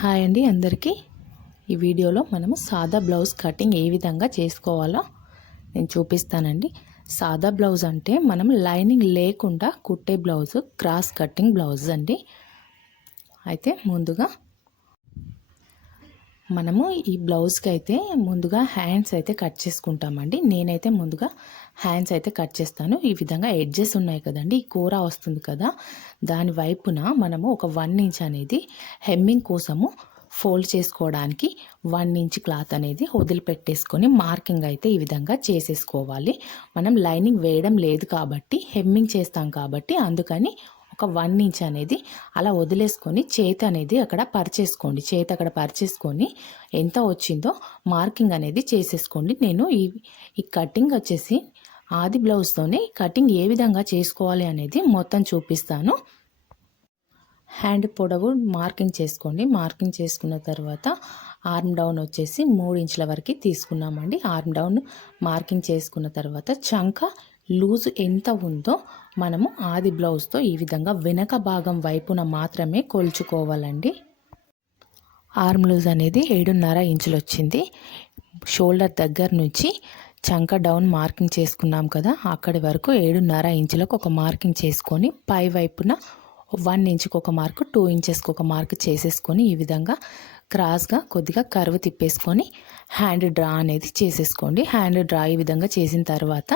Hi అండి అందరికీ. ఈ వీడియోలో మనము సాదా బ్లౌజ్ కటింగ్ ఏ విధంగా చేసుకోవాలో నేను చూపిస్తానండి. సాదా బ్లౌజ్ అంటే మనం లైనింగ్ లేకుండా కుట్టే బ్లౌజ్ క్రాస్ కటింగ్ బ్లౌజ్ అండి. అయితే ముందుగా మనము ఈ బ్లౌజ్కి అయితే ముందుగా హ్యాండ్స్ అయితే కట్ చేసుకుంటామండి. నేనైతే ముందుగా హ్యాండ్స్ అయితే కట్ చేస్తాను. ఈ విధంగా ఎడ్జెస్ ఉన్నాయి కదండి, ఈ కూర వస్తుంది కదా, దాని వైపున మనము ఒక 1 ఇంచ్ అనేది హెమ్మింగ్ కోసము ఫోల్డ్ చేసుకోవడానికి 1 ఇంచ్ క్లాత్ అనేది వదిలిపెట్టేసుకొని మార్కింగ్ అయితే ఈ విధంగా చేసేసుకోవాలి. మనం లైనింగ్ వేయడం లేదు కాబట్టి, హెమ్మింగ్ చేస్తాం కాబట్టి అందుకని ఒక 1 ఇంచ్ అనేది అలా వదిలేసుకొని చేతి అనేది అక్కడ పరిచేసుకోండి. చేతి అక్కడ పరిచేసుకొని ఎంత వచ్చిందో మార్కింగ్ అనేది చేసేసుకోండి. నేను ఈ కటింగ్ వచ్చేసి ఆది బ్లౌజ్తోనే కటింగ్ ఏ విధంగా చేసుకోవాలి అనేది మొత్తం చూపిస్తాను. హ్యాండ్ పొడవు మార్కింగ్ చేసుకోండి. మార్కింగ్ చేసుకున్న తర్వాత ఆర్మ్ డౌన్ వచ్చేసి 3 ఇంచుల వరకు తీసుకున్నామండి. ఆర్మ్ డౌన్ మార్కింగ్ చేసుకున్న తర్వాత చంక లూజ్ ఎంత ఉందో మనము ఆది బ్లౌజ్తో ఈ విధంగా వెనక భాగం వైపున మాత్రమే కొలుచుకోవాలండి. ఆర్మ్ లూజ్ అనేది 7.5 ఇంచులు వచ్చింది. షోల్డర్ దగ్గర నుంచి చంక డౌన్ మార్కింగ్ చేసుకున్నాం కదా, అక్కడి వరకు 7.5 ఇంచులకు ఒక మార్కింగ్ చేసుకొని పై వైపున 1 ఇంచుకు ఒక మార్కు, 2 ఇంచెస్కి ఒక మార్కు చేసేసుకొని ఈ విధంగా క్రాస్గా కొద్దిగా కర్వ్ తిప్పేసుకొని హ్యాండ్ డ్రా అనేది చేసేసుకోండి. హ్యాండ్ డ్రా ఈ విధంగా చేసిన తర్వాత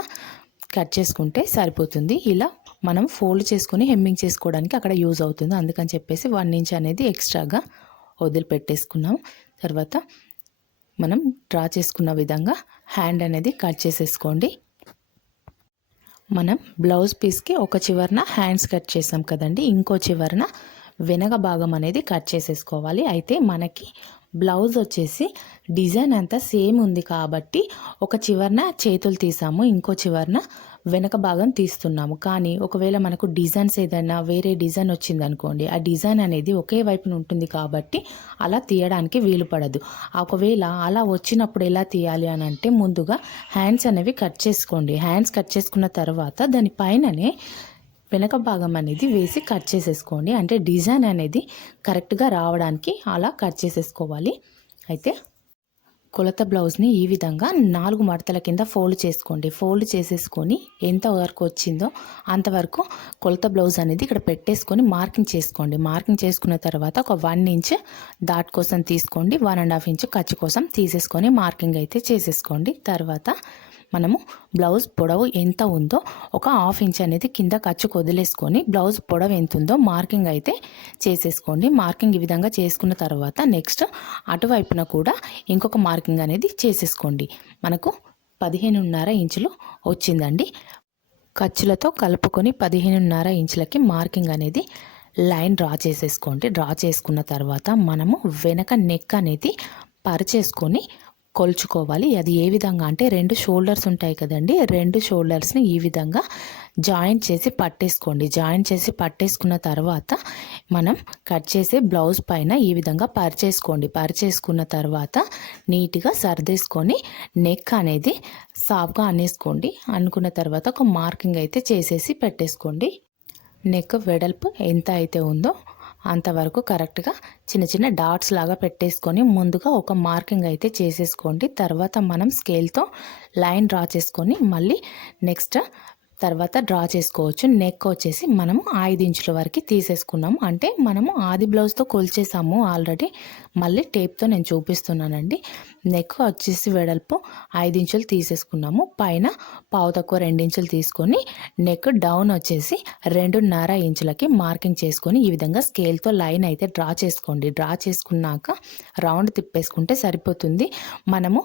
కట్ చేసుకుంటే సరిపోతుంది. ఇలా మనం ఫోల్డ్ చేసుకొని హెమ్మింగ్ చేసుకోవడానికి అక్కడ యూజ్ అవుతుంది. అందుకని చెప్పేసి 1 ఇంచ్ అనేది ఎక్స్ట్రాగా వదిలిపెట్టేసుకున్నాం. తర్వాత మనం డ్రా చేసుకున్న విధంగా హ్యాండ్ అనేది కట్ చేసేసుకోండి. మనం బ్లౌజ్ పీస్కి ఒక చివరన హ్యాండ్స్ కట్ చేసాం కదండి, ఇంకో చివరన వెనక భాగం అనేది కట్ చేసేసుకోవాలి. అయితే మనకి బ్లౌజ్ వచ్చేసి డిజైన్ అంతా సేమ్ ఉంది కాబట్టి ఒక చివరన చేతులు తీసాము, ఇంకో చివరన వెనక భాగం తీస్తున్నాము. కానీ ఒకవేళ మనకు డిజైన్స్ ఏదైనా వేరే డిజైన్ వచ్చిందనుకోండి, ఆ డిజైన్ అనేది ఒకే వైపున ఉంటుంది కాబట్టి అలా తీయడానికి వీలు పడదు. ఒకవేళ అలా వచ్చినప్పుడు ఎలా తీయాలి అని అంటే ముందుగా హ్యాండ్స్ అనేవి కట్ చేసుకోండి. హ్యాండ్స్ కట్ చేసుకున్న తర్వాత దాని పైననే వెనక భాగం అనేది వేసి కట్ చేసేసుకోండి. అంటే డిజైన్ అనేది కరెక్ట్గా రావడానికి అలా కట్ చేసేసుకోవాలి. అయితే కొలత బ్లౌజ్ని ఈ విధంగా 4 మడతల కింద ఫోల్డ్ చేసుకోండి. ఫోల్డ్ చేసేసుకొని ఎంత వరకు వచ్చిందో అంతవరకు కొలత బ్లౌజ్ అనేది ఇక్కడ పెట్టేసుకొని మార్కింగ్ చేసుకోండి. మార్కింగ్ చేసుకున్న తర్వాత ఒక 1 ఇంచ్ డాట్ కోసం తీసుకోండి, 1.5 ఇంచ్ ఖర్చు కోసం తీసేసుకొని మార్కింగ్ అయితే చేసేసుకోండి. తర్వాత మనము బ్లౌజ్ పొడవు ఎంత ఉందో ఒక 1/2 ఇంచ్ అనేది కింద ఖర్చుకు వదిలేసుకొని బ్లౌజ్ పొడవు ఎంత ఉందో మార్కింగ్ అయితే చేసేసుకోండి. మార్కింగ్ ఈ విధంగా చేసుకున్న తర్వాత నెక్స్ట్ అటువైపున కూడా ఇంకొక మార్కింగ్ అనేది చేసేసుకోండి. మనకు 15.5 ఇంచులు వచ్చిందండి. ఖర్చులతో కలుపుకొని 15.5 ఇంచులకి మార్కింగ్ అనేది లైన్ డ్రా చేసేసుకోండి. డ్రా చేసుకున్న తర్వాత మనము వెనక నెక్ అనేది పరిచేసుకొని కొలుచుకోవాలి. అది ఏ విధంగా అంటే 2 షోల్డర్స్ ఉంటాయి కదండి, 2 షోల్డర్స్ని ఈ విధంగా జాయింట్ చేసి పట్టేసుకోండి. జాయింట్ చేసి పట్టేసుకున్న తర్వాత మనం కట్ చేసే బ్లౌజ్ పైన ఈ విధంగా పరిచేసుకోండి. పరిచేసుకున్న తర్వాత నీట్గా సర్దేసుకొని నెక్ అనేది సాఫ్గా అనేసుకోండి. అనుకున్న తర్వాత ఒక మార్కింగ్ అయితే చేసేసి పెట్టేసుకోండి. నెక్ వెడల్పు ఎంత అయితే ఉందో అంతవరకు కరెక్ట్గా చిన్న చిన్న డాట్స్ లాగా పెట్టేసుకొని ముందుగా ఒక మార్కింగ్ అయితే చేసేసుకోండి. తర్వాత మనం స్కేల్తో లైన్ డ్రా చేసుకొని మళ్ళీ నెక్స్ట్ తర్వాత డ్రా చేసుకోవచ్చు. నెక్ వచ్చేసి మనము 5 ఇంచుల వరకు తీసేసుకున్నాము. అంటే మనము ఆది బ్లౌజ్తో కొలిచేసాము ఆల్రెడీ. మళ్ళీ టేప్తో నేను చూపిస్తున్నానండి. నెక్ వచ్చేసి వెడల్పు 5 ఇంచులు తీసేసుకున్నాము. పైన పావు తక్కువ 2 ఇంచులు తీసుకొని నెక్ డౌన్ వచ్చేసి 2.5 ఇంచులకి మార్కింగ్ చేసుకొని ఈ విధంగా స్కేల్తో లైన్ అయితే డ్రా చేసుకోండి. డ్రా చేసుకున్నాక రౌండ్ తిప్పేసుకుంటే సరిపోతుంది. మనము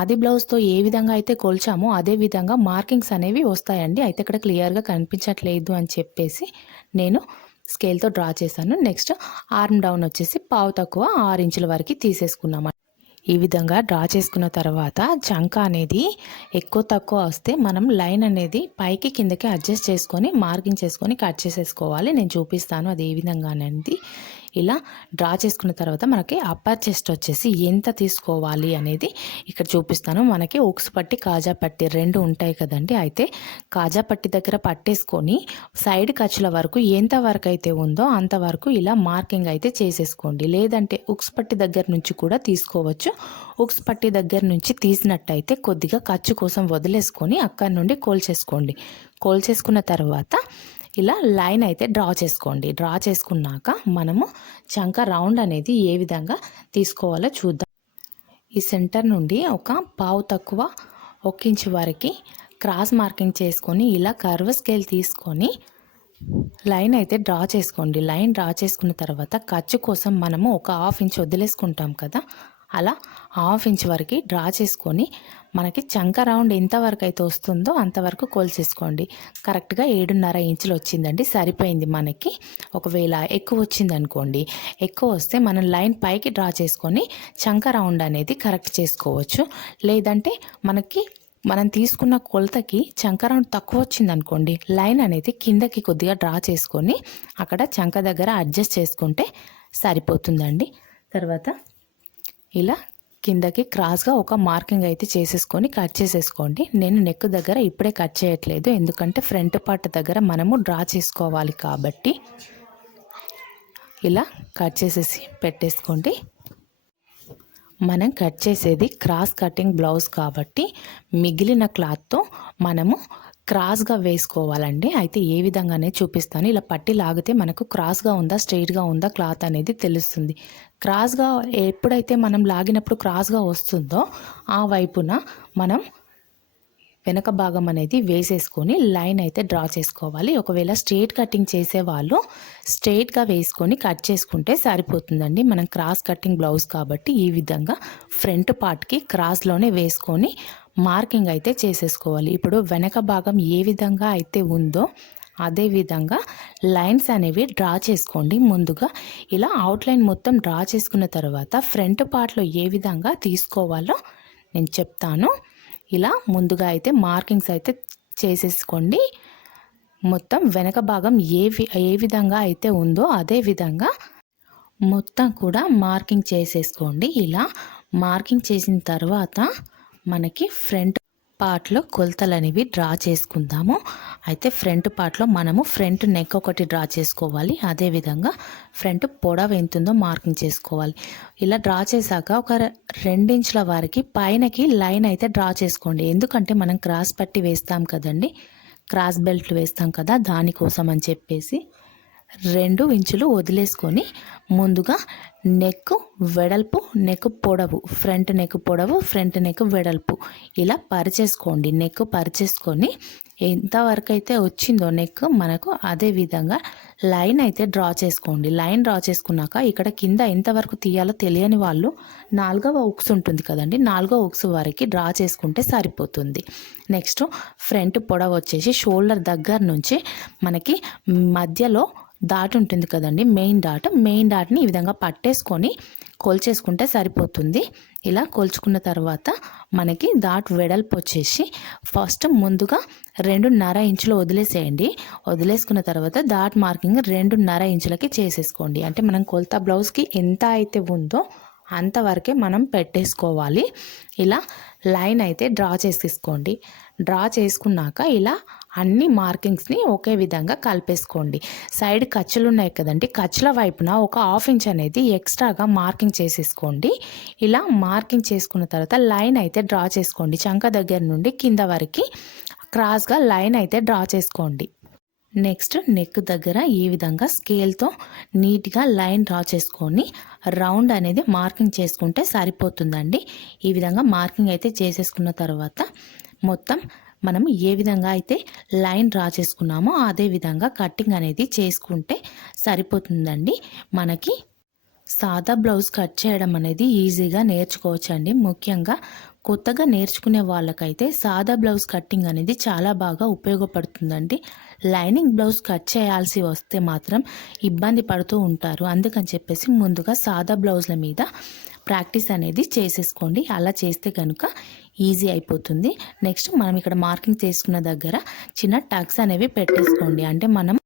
ఆది బ్లౌజ్తో ఏ విధంగా అయితే కొలిచామో అదే విధంగా మార్కింగ్స్ అనేవి వస్తాయండి. అయితే ఇక్కడ క్లియర్గా కనిపించట్లేదు అని చెప్పేసి నేను స్కేల్తో డ్రా చేశాను. నెక్స్ట్ ఆర్మ్ డౌన్ వచ్చేసి పావు తక్కువ 6 ఇంచుల వరకు తీసేసుకున్నాము. ఈ విధంగా డ్రా చేసుకున్న తర్వాత చంక అనేది ఎక్కువ తక్కువ వస్తే మనం లైన్ అనేది పైకి కిందకి అడ్జస్ట్ చేసుకొని మార్కింగ్ చేసుకొని కట్ చేసేసుకోవాలి. నేను చూపిస్తాను అది ఏ విధంగా అనేది. ఇలా డ్రా చేసుకున్న తర్వాత మనకి అప్పర్ చెస్ట్ వచ్చేసి ఎంత తీసుకోవాలి అనేది ఇక్కడ చూపిస్తాను. మనకి ఉక్స్ పట్టి కాజా పట్టి రెండు ఉంటాయి కదండి. అయితే కాజా పట్టి దగ్గర పట్టేసుకొని సైడ్ ఖర్చుల వరకు ఎంత వరకు అయితే ఉందో అంతవరకు ఇలా మార్కింగ్ అయితే చేసేసుకోండి. లేదంటే ఉక్స్ పట్టి దగ్గర నుంచి కూడా తీసుకోవచ్చు. ఉక్స్ పట్టి దగ్గర నుంచి తీసినట్టయితే కొద్దిగా ఖర్చు కోసం వదిలేసుకొని అక్కడి నుండి కోల్చేసుకోండి. కోల్చేసుకున్న తర్వాత ఇలా లైన్ అయితే డ్రా చేసుకోండి. డ్రా చేసుకున్నాక మనము చంక రౌండ్ అనేది ఏ విధంగా తీసుకోవాలో చూద్దాం. ఈ సెంటర్ నుండి ఒక పావు తక్కువ 1 ఇంచ్ వరకు క్రాస్ మార్కింగ్ చేసుకొని ఇలా కర్వ్ స్కేల్ తీసుకొని లైన్ అయితే డ్రా చేసుకోండి. లైన్ డ్రా చేసుకున్న తర్వాత ఖర్చు కోసం మనము ఒక 1/2 ఇంచ్ వదిలేసుకుంటాం కదా, అలా 1/2 ఇంచ్ వరకు డ్రా చేసుకొని మనకి చంక రౌండ్ ఎంతవరకు అయితే వస్తుందో అంతవరకు కోల్చేసుకోండి. కరెక్ట్గా 7.5 ఇంచులు వచ్చిందండి, సరిపోయింది మనకి. ఒకవేళ ఎక్కువ వచ్చింది అనుకోండి, ఎక్కువ వస్తే మనం లైన్ పైకి డ్రా చేసుకొని చంక రౌండ్ అనేది కరెక్ట్ చేసుకోవచ్చు. లేదంటే మనం తీసుకున్న కొలతకి చంక రౌండ్ తక్కువ వచ్చింది అనుకోండి, లైన్ అనేది కిందకి కొద్దిగా డ్రా చేసుకొని అక్కడ చంక దగ్గర అడ్జస్ట్ చేసుకుంటే సరిపోతుందండి. తర్వాత ఇలా కిందకి క్రాస్గా ఒక మార్కింగ్ అయితే చేసేసుకొని కట్ చేసేసుకోండి. నేను నెక్ దగ్గర ఇప్పుడే కట్ చేయట్లేదు, ఎందుకంటే ఫ్రంట్ పార్ట్ దగ్గర మనము డ్రా చేసుకోవాలి కాబట్టి ఇలా కట్ చేసేసి పెట్టేసుకోండి. మనం కట్ చేసేది క్రాస్ కటింగ్ బ్లౌజ్ కాబట్టి మిగిలిన క్లాత్తో మనము క్రాస్గా వేసుకోవాలండి. అయితే ఏ విధంగానే చూపిస్తాను. ఇలా పట్టి లాగితే మనకు క్రాస్గా ఉందా స్ట్రైట్గా ఉందా క్లాత్ అనేది తెలుస్తుంది. క్రాస్గా ఎప్పుడైతే మనం లాగినప్పుడు క్రాస్గా వస్తుందో ఆ వైపున మనం వెనక భాగం అనేది వేసేసుకొని లైన్ అయితే డ్రా చేసుకోవాలి. ఒకవేళ స్ట్రైట్ కటింగ్ చేసేవాళ్ళు స్ట్రైట్గా వేసుకొని కట్ చేసుకుంటే సరిపోతుందండి. మనం క్రాస్ కటింగ్ బ్లౌజ్ కాబట్టి ఈ విధంగా ఫ్రంట్ పార్ట్కి క్రాస్లోనే వేసుకొని మార్కింగ్ అయితే చేసేసుకోవాలి. ఇప్పుడు వెనక భాగం ఏ విధంగా అయితే ఉందో అదే విధంగా లైన్స్ అనేవి డ్రా చేసుకోండి. ముందుగా ఇలా అవుట్లైన్ మొత్తం డ్రా చేసుకున్న తర్వాత ఫ్రంట్ పార్ట్లో ఏ విధంగా తీసుకోవాలో నేను చెప్తాను. ఇలా ముందుగా అయితే మార్కింగ్స్ అయితే చేసేసుకోండి. మొత్తం వెనక భాగం ఏ విధంగా అయితే ఉందో అదే విధంగా మొత్తం కూడా మార్కింగ్ చేసేసుకోండి. ఇలా మార్కింగ్ చేసిన తర్వాత మనకి ఫ్రంట్ పార్ట్లో కొలతలు అనేవి డ్రా చేసుకుందాము. అయితే ఫ్రంట్ పార్ట్లో మనము ఫ్రంట్ నెక్ ఒకటి డ్రా చేసుకోవాలి. అదేవిధంగా ఫ్రంట్ పొడవు ఎంత ఉందో మార్కింగ్ చేసుకోవాలి. ఇలా డ్రా చేశాక ఒక 2 ఇంచుల వరకు పైనకి లైన్ అయితే డ్రా చేసుకోండి. ఎందుకంటే మనం క్రాస్ పట్టి వేస్తాం కదండి, క్రాస్ బెల్ట్ వేస్తాం కదా, దానికోసం అని చెప్పేసి 2 ఇంచులు వదిలేసుకొని ముందుగా నెక్ వెడల్పు, నెక్ పొడవు, ఫ్రంట్ నెక్ పొడవు, ఫ్రంట్ నెక్ వెడల్పు ఇలా పరిచేసుకోండి. నెక్ పరిచేసుకొని ఎంతవరకు అయితే వచ్చిందో నెక్ మనకు అదే విధంగా లైన్ అయితే డ్రా చేసుకోండి. లైన్ డ్రా చేసుకున్నాక ఇక్కడ కింద ఎంతవరకు తీయాలో తెలియని వాళ్ళు 4వ ఉక్స్ ఉంటుంది కదండి, 4వ ఉక్స్ వరకు డ్రా చేసుకుంటే సరిపోతుంది. నెక్స్ట్ ఫ్రంట్ పొడవు వచ్చేసి షోల్డర్ దగ్గర నుంచి మనకి మధ్యలో డాట్ ఉంటుంది కదండి, మెయిన్ డాట్ని ఈ విధంగా పట్టేసుకొని కొల్చేసుకుంటే సరిపోతుంది. ఇలా కొల్చుకున్న తర్వాత మనకి డాట్ వెడల్పు వచ్చేసి ఫస్ట్ ముందుగా 2.5 ఇంచులు వదిలేసేయండి. వదిలేసుకున్న తర్వాత డాట్ మార్కింగ్ 2.5 ఇంచులకి చేసేసుకోండి. అంటే మనం కొలత బ్లౌజ్కి ఎంత అయితే ఉందో అంతవరకే మనం పెట్టేసుకోవాలి. ఇలా లైన్ అయితే డ్రా చేసేసుకోండి. డ్రా చేసుకున్నాక ఇలా అన్ని మార్కింగ్స్ని ఒకే విధంగా కలిపేసుకోండి. సైడ్ ఖర్చులు ఉన్నాయి కదండి, ఖర్చుల వైపున ఒక 1/2 ఇంచ్ అనేది ఎక్స్ట్రాగా మార్కింగ్ చేసేసుకోండి. ఇలా మార్కింగ్ చేసుకున్న తర్వాత లైన్ అయితే డ్రా చేసుకోండి. చంక దగ్గర నుండి కింద వరకు క్రాస్గా లైన్ అయితే డ్రా చేసుకోండి. నెక్స్ట్ నెక్ దగ్గర ఈ విధంగా స్కేల్తో నీట్గా లైన్ డ్రా చేసుకొని రౌండ్ అనేది మార్కింగ్ చేసుకుంటే సరిపోతుందండి. ఈ విధంగా మార్కింగ్ అయితే చేసేసుకున్న తర్వాత మొత్తం మనం ఏ విధంగా అయితే లైన్ డ్రా చేసుకున్నామో అదే విధంగా కటింగ్ అనేది చేసుకుంటే సరిపోతుందండి. మనకి సాదా బ్లౌజ్ కట్ చేయడం అనేది ఈజీగా నేర్చుకోవచ్చండి. ముఖ్యంగా కొత్తగా నేర్చుకునే వాళ్ళకైతే సాదా బ్లౌజ్ కట్టింగ్ అనేది చాలా బాగా ఉపయోగపడుతుందండి. లైనింగ్ బ్లౌజ్ కట్ చేయాల్సి వస్తే మాత్రం ఇబ్బంది పడుతూ ఉంటారు. అందుకని చెప్పేసి ముందుగా సాదా బ్లౌజ్ల మీద ప్రాక్టీస్ అనేది చేసేసుకోండి. అలా చేస్తే కనుక ఈజీ అయిపోతుంది. నెక్స్ట్ మనం ఇక్కడ మార్కింగ్ చేసుకున్న దగ్గర చిన్న టక్స్ అనేవి పెట్టేసుకోండి. అంటే మనం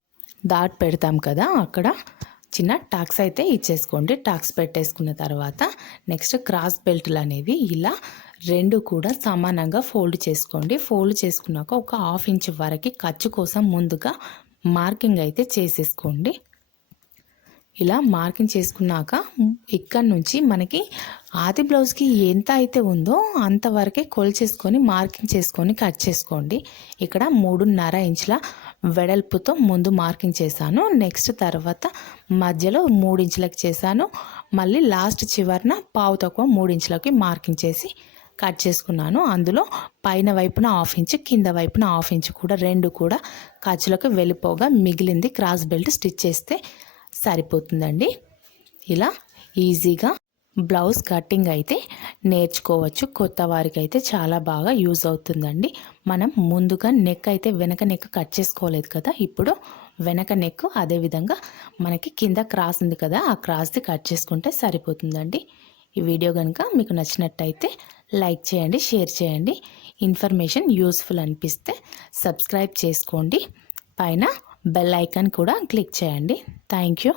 డాట్ పెడతాం కదా, అక్కడ చిన్న టక్స్ అయితే ఇచ్చేసుకోండి. టక్స్ పెట్టేసుకున్న తర్వాత నెక్స్ట్ క్రాస్ బెల్ట్లు అనేవి ఇలా రెండు కూడా సమానంగా ఫోల్డ్ చేసుకోండి. ఫోల్డ్ చేసుకున్నాక ఒక 1/2 ఇంచ్ వరకు ఖర్చు కోసం ముందుగా మార్కింగ్ అయితే చేసేసుకోండి. ఇలా మార్కింగ్ చేసుకున్నాక ఇక్కడ నుంచి మనకి ఆది బ్లౌజ్కి ఎంత అయితే ఉందో అంతవరకే కొలిచేసుకొని మార్కింగ్ చేసుకొని కట్ చేసుకోండి. ఇక్కడ 3.5 ఇంచుల వెడల్పుతో ముందు మార్కింగ్ చేశాను. నెక్స్ట్ తర్వాత మధ్యలో 3 ఇంచులకి చేశాను. మళ్ళీ లాస్ట్ చివరన పావు తక్కువ 3 ఇంచులకి మార్కింగ్ చేసి కట్ చేసుకున్నాను. అందులో పైన వైపున 1/2 ఇంచ్, కింద వైపున 1/2 ఇంచ్ కూడా రెండు కూడా ఖర్చులకు వెళ్ళిపోగా మిగిలింది క్రాస్ బెల్ట్ స్టిచ్ చేస్తే సరిపోతుందండి. ఇలా ఈజీగా బ్లౌజ్ కటింగ్ అయితే నేర్చుకోవచ్చు. కొత్త వారికి అయితే చాలా బాగా యూజ్ అవుతుందండి. మనం ముందుగా నెక్ అయితే వెనక నెక్ కట్ చేసుకోలేదు కదా, ఇప్పుడు వెనక నెక్ అదేవిధంగా మనకి కింద క్రాస్ ఉంది కదా, ఆ క్రాస్ది కట్ చేసుకుంటే సరిపోతుందండి. ఈ వీడియో కనుక మీకు నచ్చినట్టయితే లైక్ చేయండి, షేర్ చేయండి. ఇన్ఫర్మేషన్ యూస్ఫుల్ అనిపిస్తే సబ్స్క్రైబ్ చేసుకోండి. పైన బెల్ ఐకాన్ కూడా క్లిక్ చేయండి. Thank you.